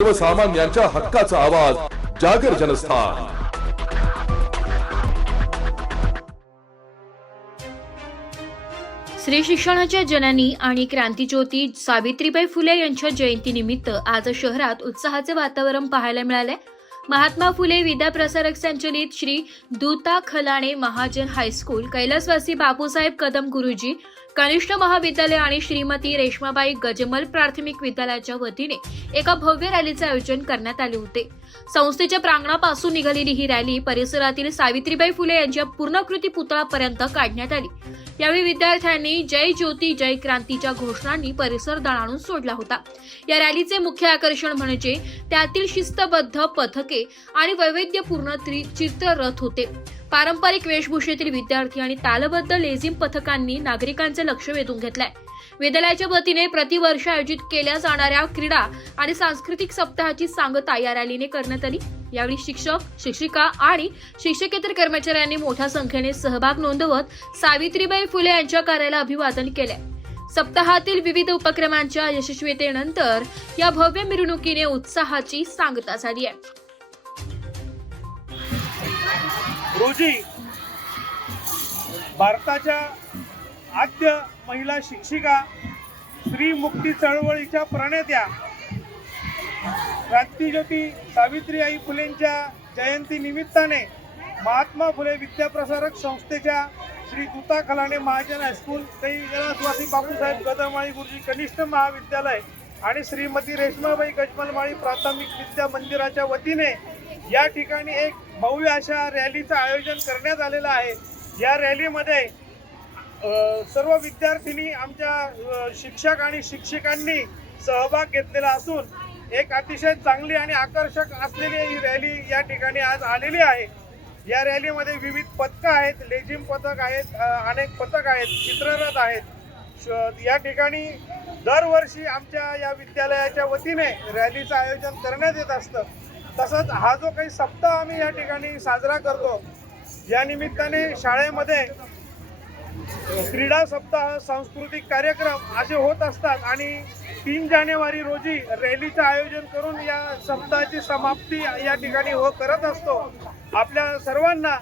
सर्वसामान्यांच्या हक्काचा आवाज जागर जनस्थान. स्त्री शिक्षणाच्या जननी आणि क्रांतीज्योती सावित्रीबाई फुले यांच्या जयंतीनिमित्त आज शहरात उत्साहाचे वातावरण पाहायला मिळाले महात्मा फुले विद्याप्रसारक संचलित श्री दूता खलाणे महाजन हायस्कूल कैलासवासी बापूसाहेब कदम गुरुजी कनिष्ठ महाविद्यालय आणि श्रीमती रेश्माबाई गजमल प्राथमिक विद्यालयाच्या वतीने एका भव्य रॅलीचे आयोजन करण्यात आले होते. संस्थेच्या प्रांगणापासून निघालेली ही रॅली परिसरातील सावित्रीबाई फुले यांच्या पूर्णकृती पुतळापर्यंत काढण्यात आली. यावेळी विद्यार्थ्यांनी जय ज्योती जय क्रांतीच्या घोषणांनी परिसर दणाणून सोडला होता. या रॅलीचे मुख्य आकर्षण म्हणजे त्यातील शिस्तबद्ध पथके आणि वैविध्यपूर्ण त्रि- चित्ररथ होते. पारंपरिक वेशभूषेतील विद्यार्थी आणि तालबद्ध लेझिम पथकांनी नागरिकांचे लक्ष वेधून घेतलंय. विद्यालयाच्या वतीने प्रतिवर्ष आयोजित केल्या जाणाऱ्या क्रीडा आणि सांस्कृतिक सप्ताहाची सांगता या रॅलीने करण्यात आली. यावेळी शिक्षक शिक्षिका आणि शिक्षकेतर कर्मचाऱ्यांनी मोठ्या संख्येने सहभाग नोंदवत सावित्रीबाई फुले यांच्या कार्याला अभिवादन केले सप्ताहातील विविध उपक्रमांच्या यशस्वीतेनंतर या भव्य मिरवणुकीने उत्साहाची सांगता झाली आहे. रोजी भारताच्या आद्य महिला शिक्षिका स्त्री मुक्ती चळवळीच्या प्रणेत्या क्रांतीज्योती सावित्रीबाई फुलेंच्या जयंती निमित्ताने महात्मा फुले विद्याप्रसारक संस्थेच्या श्री दुता खलाणे महाजन हायस्कूल कैलासवासी बापूसाहेब गदमाळी गुरुजी कनिष्ठ महाविद्यालय आणि श्रीमती रेश्माबाई गजमलमाळी प्राथमिक विद्या मंदिराच्या वतीने या ठिकाणी एक भव्य अशा रॅलीचं आयोजन करण्यात आलेलं आहे. या रॅलीमध्ये सर्व विद्यार्थिनी आमच्या शिक्षक आणि शिक्षिकांनी सहभाग घेतलेला असून एक अतिशय चांगली आणि आकर्षक असलेली ही रॅली या ठिकाणी आज आलेली आहे. या रॅलीमध्ये विविध पथकं आहेत लेझिम पथक आहेत अनेक पथक आहेत चित्ररथ आहेत. श- या ठिकाणी दरवर्षी आमच्या या विद्यालयाच्या वतीने रॅलीचं आयोजन करण्यात येत असतं. तसंच हा जो काही सप्ताह आम्ही या ठिकाणी साजरा करतो या निमित्ताने शाळेमध्ये क्रीडा सप्ताह सांस्कृतिक कार्यक्रम असे होत असतात आणि तीन जानेवारी रोजी रॅलीचं आयोजन करून या सप्ताहाची समाप्ती या ठिकाणी हो करत असतो. आपल्या सर्वांना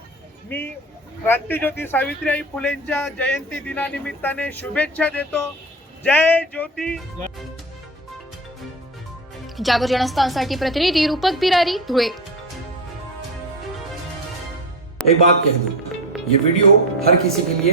मी क्रांतीज्योती सावित्रीबाई फुलेंच्या जयंती दिनानिमित्ताने शुभेच्छा देतो. जय ज्योती! जागर जनस्थानसाठी प्रतिनिधी रूपक बिरारी धुळे. एक बात कह दूं ये वीडियो हर किसी के लिए